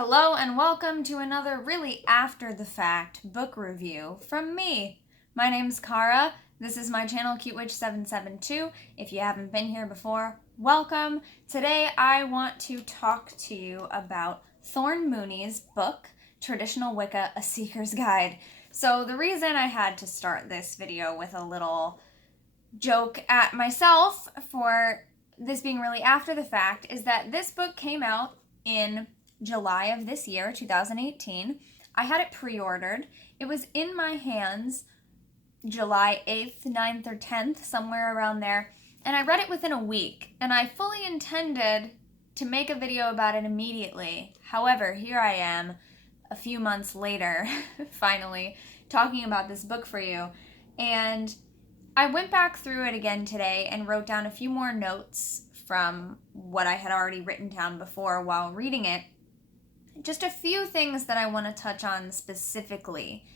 Hello and welcome to another really after the fact book review from me. My name's Kara. This is my channel CuteWitch772. If you haven't been here before, welcome. Today I want to talk to you about Thorn Mooney's book, Traditional Wicca: A Seeker's Guide. So the reason I had to start this video with a little joke at myself for this being really after the fact is that this book came out in July of this year, 2018. I had it pre-ordered. It was in my hands July 8th, 9th, or 10th, somewhere around there, and I read it within a week, and I fully intended to make a video about it immediately. However, here I am, a few months later, finally, talking about this book for you, and I went back through it again today and wrote down a few more notes from what I had already written down before while reading it. Just a few things that I want to touch on specifically.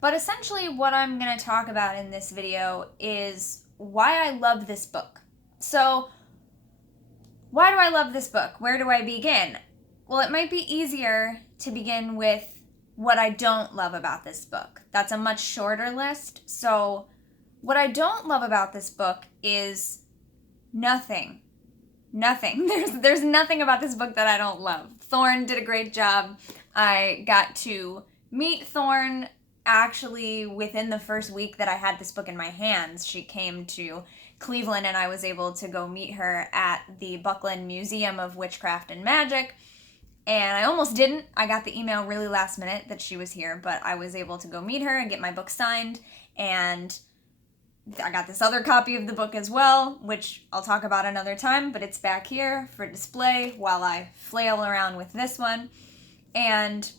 But essentially what I'm going to talk about in this video is why I love this book. So, why do I love this book? Where do I begin? Well, it might be easier to begin with what I don't love about this book. That's a much shorter list. So, what I don't love about this book is nothing. There's nothing about this book that I don't love. Thorn did a great job. I got to meet Thorn actually within the first week that I had this book in my hands. She came to Cleveland and I was able to go meet her at the Buckland Museum of Witchcraft and Magic. And I almost didn't. I got the email really last minute that she was here, but I was able to go meet her and get my book signed, and I got this other copy of the book as well, which I'll talk about another time, but it's back here for display while I flail around with this one. And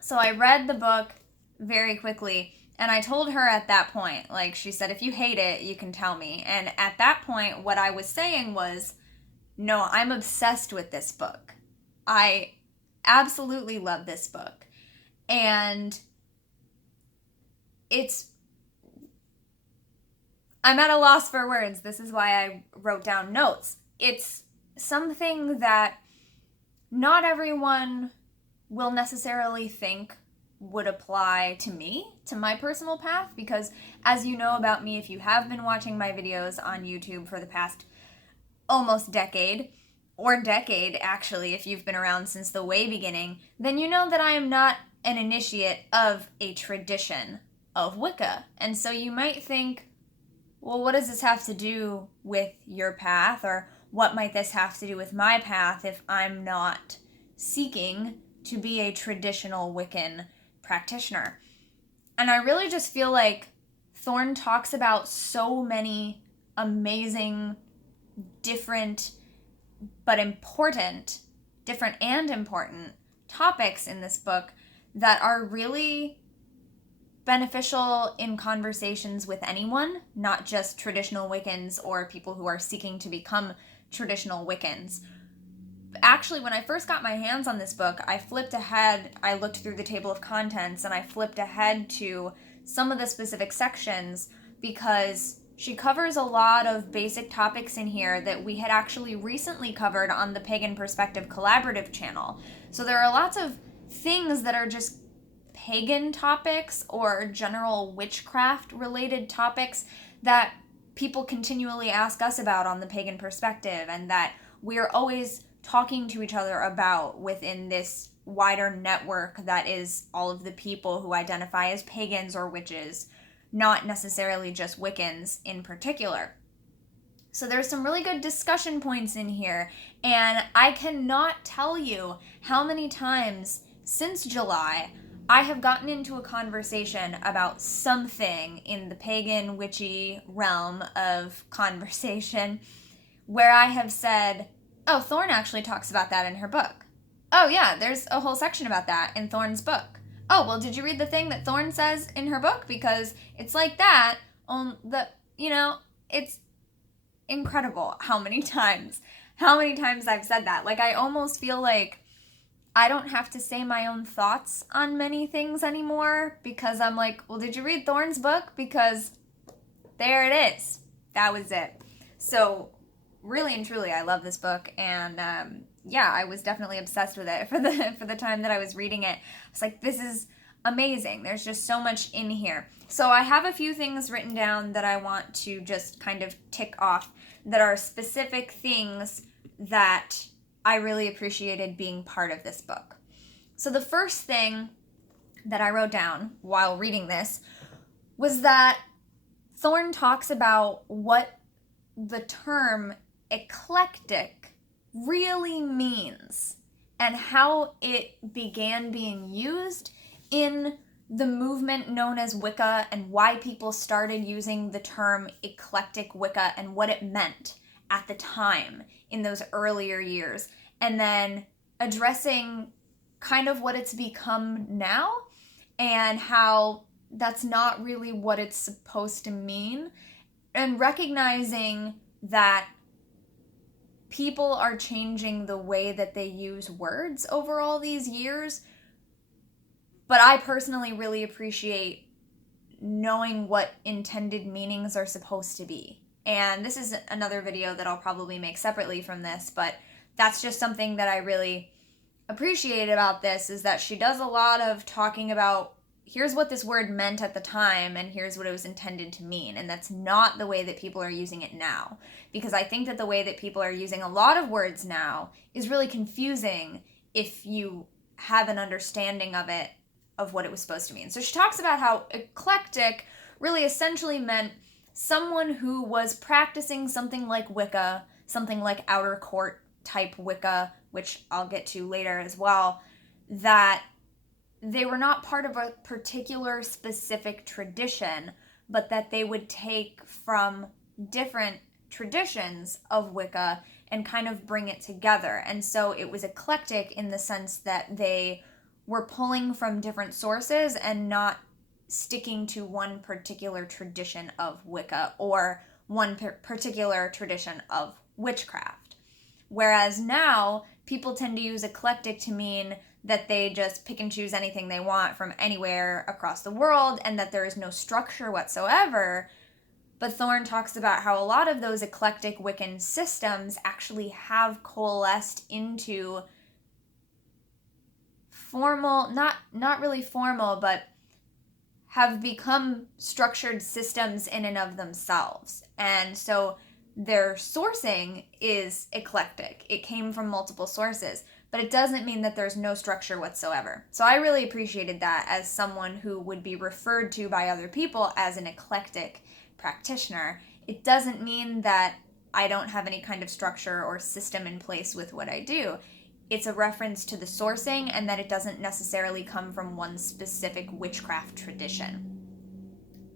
so I read the book very quickly, and I told her at that point, like she said, if you hate it, you can tell me. And at that point, what I was saying was, no, I'm obsessed with this book. I absolutely love this book. And I'm at a loss for words. This is why I wrote down notes. It's something that not everyone will necessarily think would apply to me, to my personal path, because as you know about me, if you have been watching my videos on YouTube for the past almost decade, or decade actually, if you've been around since the way beginning, then you know that I am not an initiate of a tradition of Wicca. And so you might think, well, what does this have to do with your path, or what might this have to do with my path if I'm not seeking to be a traditional Wiccan practitioner? And I really just feel like Thorn talks about so many amazing, different and important topics in this book that are really beneficial in conversations with anyone, not just traditional Wiccans or people who are seeking to become traditional Wiccans. Actually, when I first got my hands on this book, I flipped ahead, I looked through the table of contents, and I flipped ahead to some of the specific sections because she covers a lot of basic topics in here that we had actually recently covered on the Pagan Perspective Collaborative channel. So there are lots of things that are just pagan topics or general witchcraft related topics that people continually ask us about on the Pagan Perspective, and that we're always talking to each other about within this wider network that is all of the people who identify as pagans or witches, not necessarily just Wiccans in particular. So there's some really good discussion points in here, and I cannot tell you how many times since July I have gotten into a conversation about something in the pagan, witchy realm of conversation where I have said, oh, Thorn actually talks about that in her book. Oh yeah, there's a whole section about that in Thorn's book. Oh, well, did you read the thing that Thorn says in her book? Because it's like that on it's incredible how many times I've said that. Like, I almost feel like I don't have to say my own thoughts on many things anymore because I'm like, well, did you read Thorn's book? Because there it is. That was it. So really and truly, I love this book, and yeah, I was definitely obsessed with it for the time that I was reading it. I was like, this is amazing. There's just so much in here. So I have a few things written down that I want to just kind of tick off that are specific things that I really appreciated being part of this book. So the first thing that I wrote down while reading this was that Thorn talks about what the term eclectic really means and how it began being used in the movement known as Wicca and why people started using the term eclectic Wicca and what it meant at the time in those earlier years, and then addressing kind of what it's become now and how that's not really what it's supposed to mean, and recognizing that people are changing the way that they use words over all these years. But I personally really appreciate knowing what intended meanings are supposed to be. And this is another video that I'll probably make separately from this, but that's just something that I really appreciate about this, is that she does a lot of talking about here's what this word meant at the time and here's what it was intended to mean. And that's not the way that people are using it now. Because I think that the way that people are using a lot of words now is really confusing if you have an understanding of it, of what it was supposed to mean. So she talks about how eclectic really essentially meant someone who was practicing something like Wicca, something like outer court type Wicca, which I'll get to later as well, that they were not part of a particular specific tradition, but that they would take from different traditions of Wicca and kind of bring it together. And so it was eclectic in the sense that they were pulling from different sources and not sticking to one particular tradition of Wicca or one particular tradition of witchcraft. Whereas now, people tend to use eclectic to mean that they just pick and choose anything they want from anywhere across the world and that there is no structure whatsoever. But Thorn talks about how a lot of those eclectic Wiccan systems actually have coalesced into formal, not really formal, but have become structured systems in and of themselves. And so their sourcing is eclectic. It came from multiple sources, but it doesn't mean that there's no structure whatsoever. So I really appreciated that as someone who would be referred to by other people as an eclectic practitioner. It doesn't mean that I don't have any kind of structure or system in place with what I do. It's a reference to the sourcing and that it doesn't necessarily come from one specific witchcraft tradition.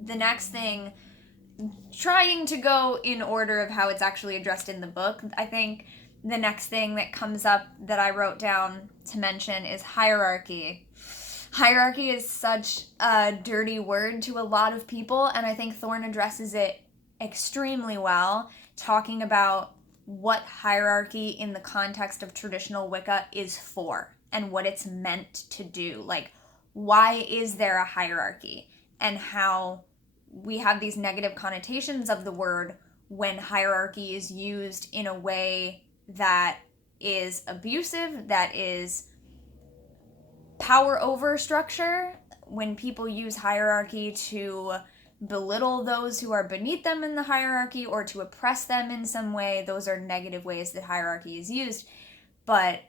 The next thing, trying to go in order of how it's actually addressed in the book, I think the next thing that comes up that I wrote down to mention is hierarchy. Hierarchy is such a dirty word to a lot of people, and I think Thorn addresses it extremely well, talking about what hierarchy in the context of traditional Wicca is for and what it's meant to do. Like, why is there a hierarchy? And how we have these negative connotations of the word when hierarchy is used in a way that is abusive, that is power over structure. When people use hierarchy to belittle those who are beneath them in the hierarchy or to oppress them in some way, those are negative ways that hierarchy is used. But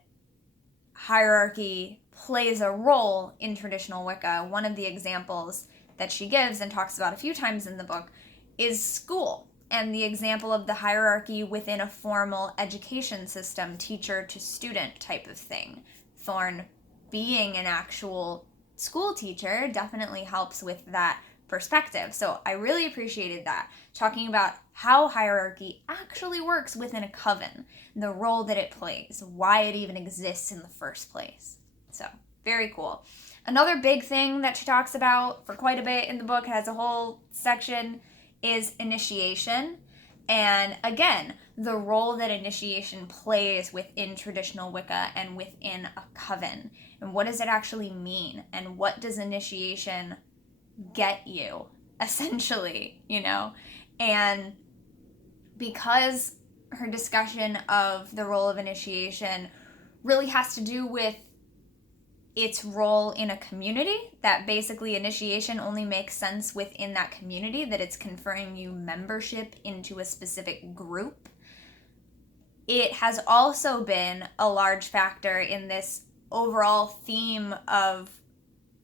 hierarchy plays a role in traditional Wicca. One of the examples that she gives and talks about a few times in the book is school, and the example of the hierarchy within a formal education system, teacher to student type of thing. Thorn, being an actual school teacher, definitely helps with that perspective. So I really appreciated that, talking about how hierarchy actually works within a coven, the role that it plays, why it even exists in the first place. So very cool. Another big thing that she talks about for quite a bit in the book, has a whole section, is initiation. And again, the role that initiation plays within traditional Wicca and within a coven. And what does it actually mean? And what does initiation get you, essentially, you know? And because her discussion of the role of initiation really has to do with its role in a community, that basically initiation only makes sense within that community, that it's conferring you membership into a specific group. It has also been a large factor in this overall theme of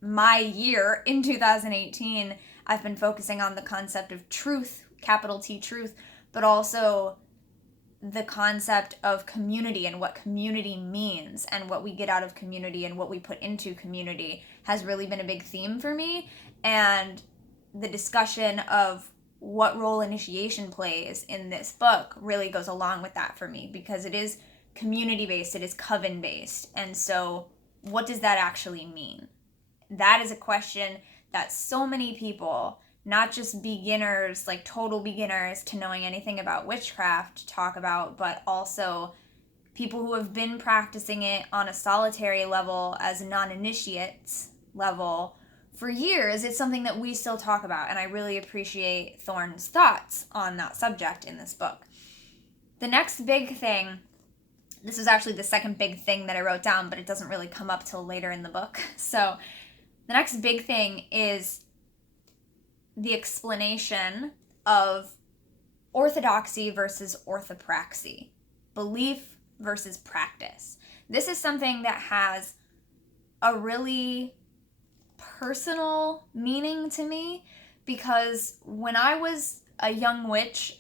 my year in 2018. I've been focusing on the concept of truth, capital T truth, but also the concept of community and what community means and what we get out of community and what we put into community has really been a big theme for me. And the discussion of what role initiation plays in this book really goes along with that for me, because it is community-based, it is coven-based. And so what does that actually mean? That is a question that so many people, not just beginners, like total beginners to knowing anything about witchcraft, talk about, but also people who have been practicing it on a solitary level as non-initiates level for years. It's something that we still talk about, and I really appreciate Thorn's thoughts on that subject in this book. The next big thing, this is actually the second big thing that I wrote down, but it doesn't really come up till later in the book. So the next big thing is the explanation of orthodoxy versus orthopraxy, belief versus practice. This is something that has a really personal meaning to me, because when I was a young witch,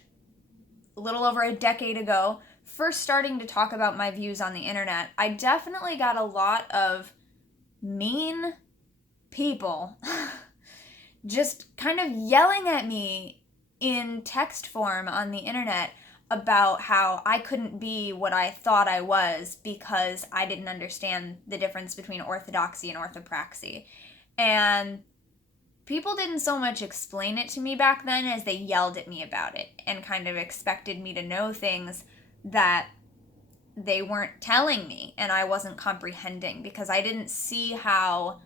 a little over a decade ago, first starting to talk about my views on the internet, I definitely got a lot of mean people just kind of yelling at me in text form on the internet about how I couldn't be what I thought I was because I didn't understand the difference between orthodoxy and orthopraxy. And people didn't so much explain it to me back then as they yelled at me about it and kind of expected me to know things that they weren't telling me and I wasn't comprehending, because I didn't see how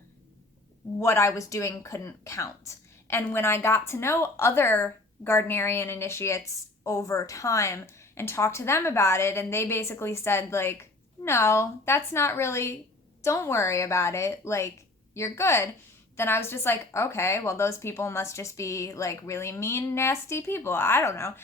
what I was doing couldn't count. And when I got to know other Gardnerian initiates over time and talked to them about it, and they basically said, like, no, that's not really, don't worry about it, like, you're good, then I was just like, okay, well, those people must just be, like, really mean, nasty people. I don't know.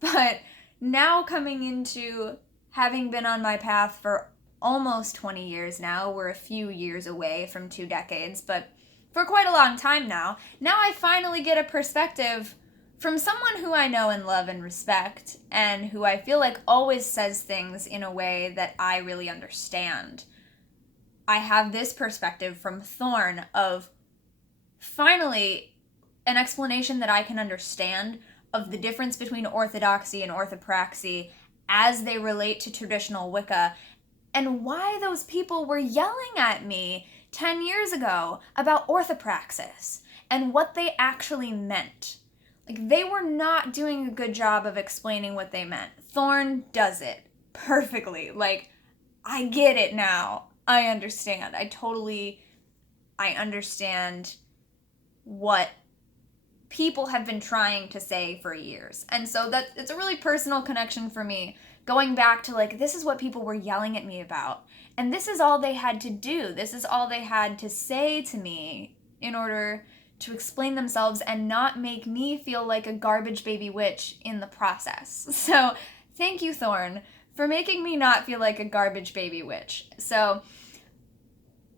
But now, coming into having been on my path for almost 20 years now, we're a few years away from 2 decades, but for quite a long time now I finally get a perspective from someone who I know and love and respect, and who I feel like always says things in a way that I really understand. I have this perspective from Thorn of finally an explanation that I can understand of the difference between orthodoxy and orthopraxy as they relate to traditional Wicca, and why those people were yelling at me 10 years ago about orthopraxis and what they actually meant. Like, they were not doing a good job of explaining what they meant. Thorn does it perfectly. Like, I get it now. I understand. I understand what people have been trying to say for years. And so that it's a really personal connection for me, going back to, like, this is what people were yelling at me about. And this is all they had to do. This is all they had to say to me in order to explain themselves and not make me feel like a garbage baby witch in the process. So thank you, Thorn, for making me not feel like a garbage baby witch. So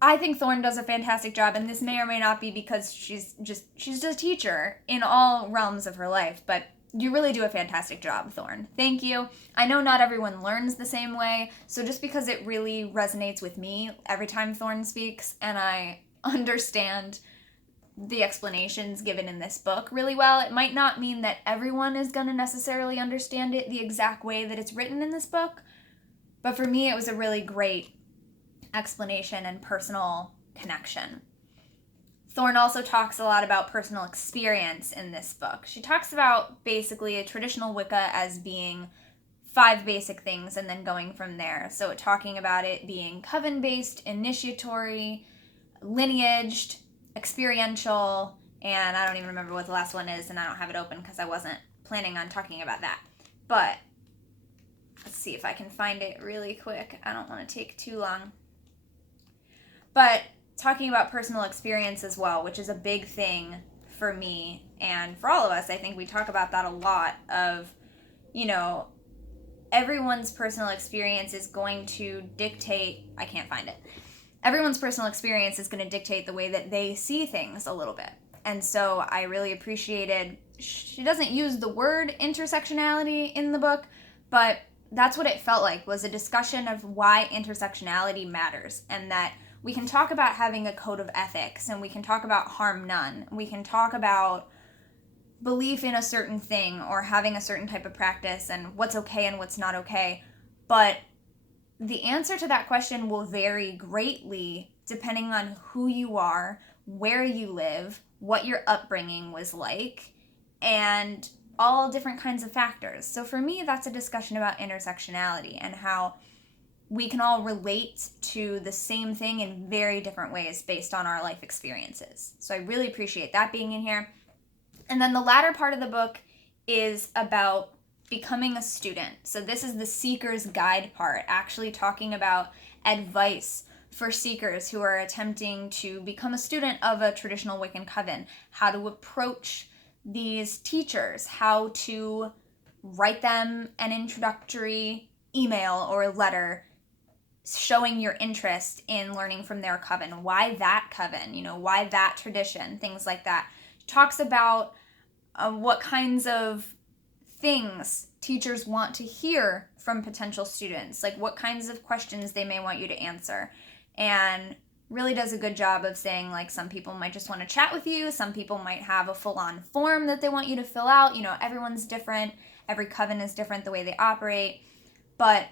I think Thorn does a fantastic job, and this may or may not be because she's just a teacher in all realms of her life, but you really do a fantastic job, Thorn. Thank you. I know not everyone learns the same way, so just because it really resonates with me every time Thorn speaks, and I understand the explanations given in this book really well, it might not mean that everyone is going to necessarily understand it the exact way that it's written in this book, but for me it was a really great explanation and personal connection. Thorn also talks a lot about personal experience in this book. She talks about basically a traditional Wicca as being 5 basic things and then going from there. So talking about it being coven-based, initiatory, lineaged, experiential, and I don't even remember what the last one is, and I don't have it open because I wasn't planning on talking about that. But let's see if I can find it really quick. I don't want to take too long. But talking about personal experience as well, which is a big thing for me and for all of us. I think we talk about that a lot of, everyone's personal experience is going to dictate, I can't find it. Everyone's personal experience is going to dictate the way that they see things a little bit. And so I really appreciated, she doesn't use the word intersectionality in the book, but that's what it felt like, was a discussion of why intersectionality matters, and that we can talk about having a code of ethics, and we can talk about harm none. We can talk about belief in a certain thing or having a certain type of practice and what's okay and what's not okay. But the answer to that question will vary greatly depending on who you are, where you live, what your upbringing was like, and all different kinds of factors. So for me, that's a discussion about intersectionality and how we can all relate to the same thing in very different ways based on our life experiences. So I really appreciate that being in here. And then the latter part of the book is about becoming a student. So this is the seeker's guide part, actually talking about advice for seekers who are attempting to become a student of a traditional Wiccan coven, how to approach these teachers, how to write them an introductory email or letter showing your interest in learning from their coven, why that coven, why that tradition, things like that. Talks about what kinds of things teachers want to hear from potential students, like what kinds of questions they may want you to answer, and really does a good job of saying, like, some people might just want to chat with you, some people might have a full-on form that they want you to fill out. Everyone's different, every coven is different the way they operate, but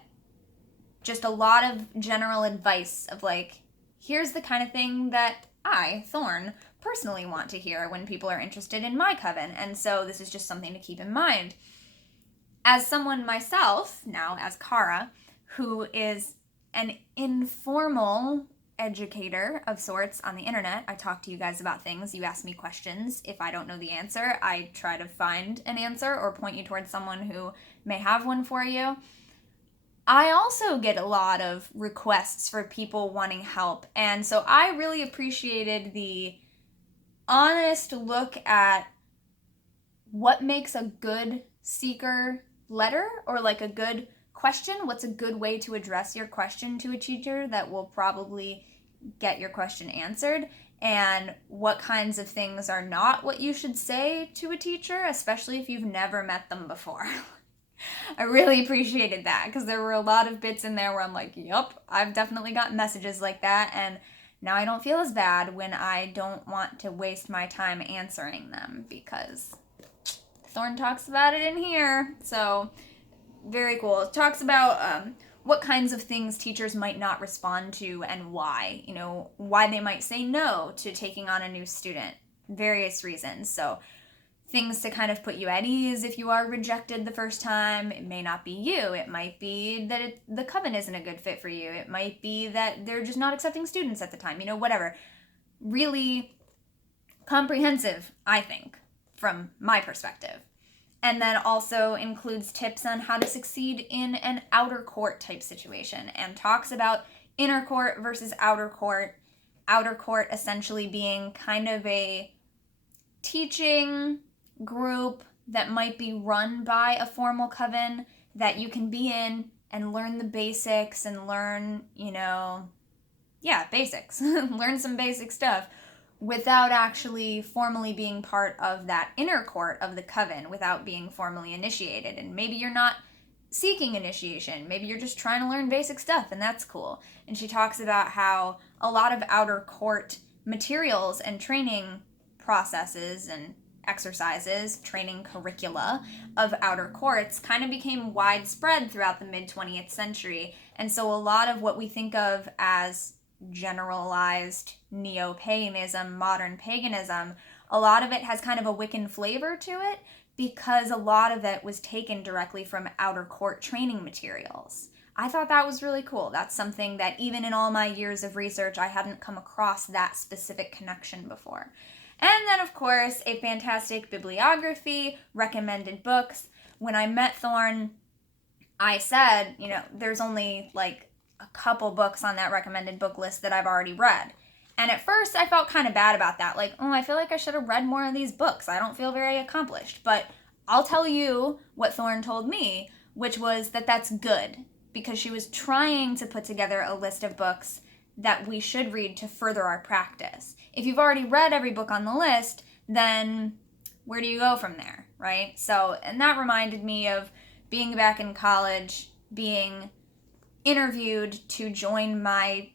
just a lot of general advice of, like, here's the kind of thing that I, Thorn, personally want to hear when people are interested in my coven, and so this is just something to keep in mind. As someone myself, now as Kara, who is an informal educator of sorts on the internet, I talk to you guys about things, you ask me questions. If I don't know the answer, I try to find an answer or point you towards someone who may have one for you. I also get a lot of requests for people wanting help, and so I really appreciated the honest look at what makes a good seeker letter, or like a good question. What's a good way to address your question to a teacher that will probably get your question answered, and what kinds of things are not what you should say to a teacher, especially if you've never met them before. I really appreciated that, because there were a lot of bits in there where I'm like, yup, I've definitely got messages like that, and now I don't feel as bad when I don't want to waste my time answering them, because Thorn talks about it in here. So very cool. It talks about what kinds of things teachers might not respond to and why, why they might say no to taking on a new student, various reasons. So things to kind of put you at ease if you are rejected the first time. It may not be you. It might be that the coven isn't a good fit for you. It might be that they're just not accepting students at the time, whatever. Really comprehensive, I think, from my perspective. And then also includes tips on how to succeed in an outer court type situation, and talks about inner court versus outer court. Outer court essentially being kind of a teaching group that might be run by a formal coven that you can be in and learn the basics and learn, basics. Learn some basic stuff without actually formally being part of that inner court of the coven, without being formally initiated. And maybe you're not seeking initiation. Maybe you're just trying to learn basic stuff, and that's cool. And she talks about how a lot of outer court materials and training processes and exercises, training curricula of outer courts kind of became widespread throughout the mid-20th century. And so a lot of what we think of as generalized neo-paganism, modern paganism, a lot of it has kind of a Wiccan flavor to it, because a lot of it was taken directly from outer court training materials. I thought that was really cool. That's something that even in all my years of research, I hadn't come across that specific connection before. And then, of course, a fantastic bibliography, recommended books. When I met Thorn, I said, there's only like a couple books on that recommended book list that I've already read. And at first I felt kind of bad about that. Like, oh, I feel like I should have read more of these books. I don't feel very accomplished. But I'll tell you what Thorn told me, which was that that's good, because she was trying to put together a list of books that we should read to further our practice. If you've already read every book on the list, then where do you go from there, right? So, and that reminded me of being back in college, being interviewed to join my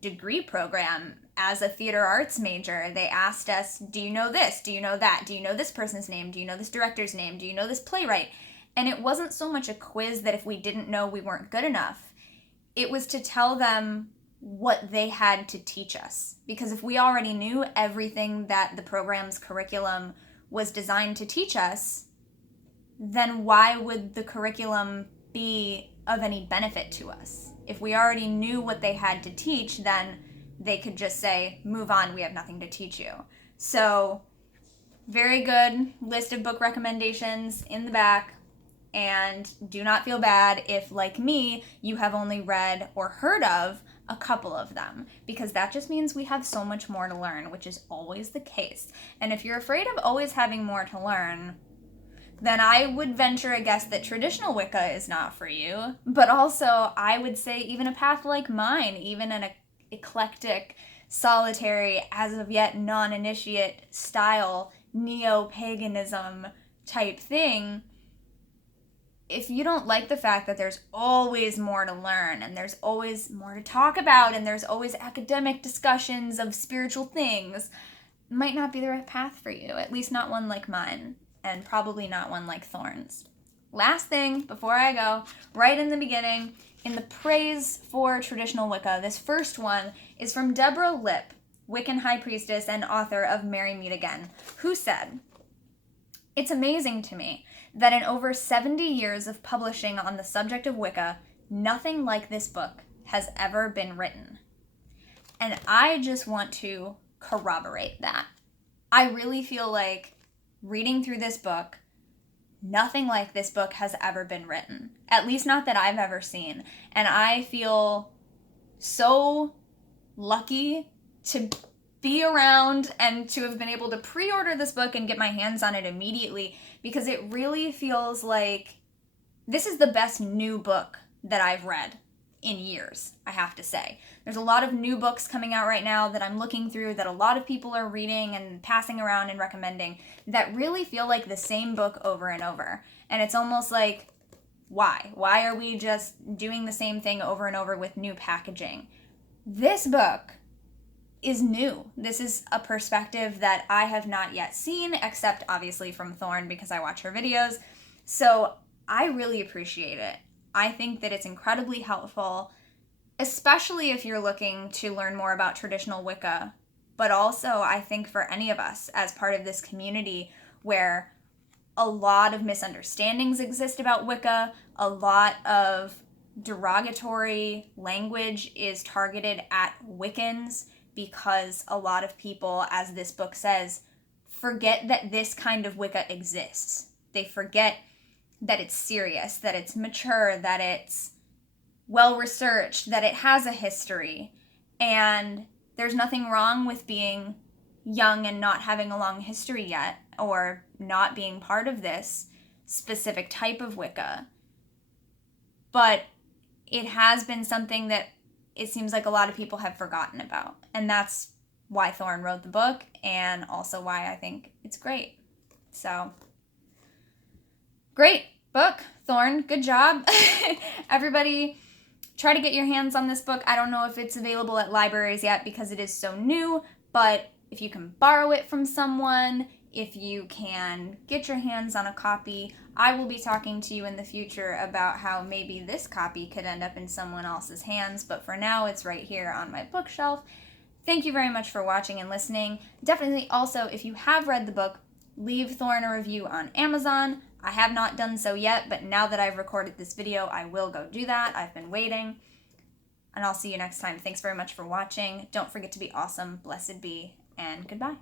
degree program as a theater arts major. They asked us, do you know this? Do you know that? Do you know this person's name? Do you know this director's name? Do you know this playwright? And it wasn't so much a quiz that if we didn't know, we weren't good enough. It was to tell them what they had to teach us. Because if we already knew everything that the program's curriculum was designed to teach us, then why would the curriculum be of any benefit to us? If we already knew what they had to teach, then they could just say, move on, we have nothing to teach you. So, very good list of book recommendations in the back. And do not feel bad if, like me, you have only read or heard of a couple of them, because that just means we have so much more to learn, which is always the case. And if you're afraid of always having more to learn, then I would venture a guess that traditional Wicca is not for you. But also, I would say even a path like mine, even an eclectic, solitary, as of yet non-initiate style, neo-paganism type thing, if you don't like the fact that there's always more to learn and there's always more to talk about and there's always academic discussions of spiritual things, it might not be the right path for you, at least not one like mine, and probably not one like Thorn's. Last thing before I go, right in the beginning, in the praise for traditional Wicca, this first one is from Deborah Lipp, Wiccan high priestess and author of Marry Meet Again, who said, "It's amazing to me that in over 70 years of publishing on the subject of Wicca, nothing like this book has ever been written." And I just want to corroborate that. I really feel like reading through this book, nothing like this book has ever been written. At least not that I've ever seen. And I feel so lucky to be around and to have been able to pre-order this book and get my hands on it immediately, because it really feels like this is the best new book that I've read in years, I have to say. There's a lot of new books coming out right now that I'm looking through that a lot of people are reading and passing around and recommending that really feel like the same book over and over. And it's almost like, why? Why are we just doing the same thing over and over with new packaging? This book is new. This is a perspective that I have not yet seen, except obviously from Thorn because I watch her videos. So I really appreciate it. I think that it's incredibly helpful, especially if you're looking to learn more about traditional Wicca, but also I think for any of us as part of this community where a lot of misunderstandings exist about Wicca, a lot of derogatory language is targeted at Wiccans, because a lot of people, as this book says, forget that this kind of Wicca exists. They forget that it's serious, that it's mature, that it's well-researched, that it has a history. And there's nothing wrong with being young and not having a long history yet, or not being part of this specific type of Wicca. But it has been something that it seems like a lot of people have forgotten about. And that's why Thorn wrote the book, and also why I think it's great. So, great book, Thorn. Good job. Everybody, try to get your hands on this book. I don't know if it's available at libraries yet because it is so new, but if you can borrow it from someone, if you can get your hands on a copy, I will be talking to you in the future about how maybe this copy could end up in someone else's hands, but for now it's right here on my bookshelf. Thank you very much for watching and listening. Definitely also, if you have read the book, leave Thorn a review on Amazon. I have not done so yet, but now that I've recorded this video, I will go do that. I've been waiting. And I'll see you next time. Thanks very much for watching. Don't forget to be awesome, blessed be, and goodbye.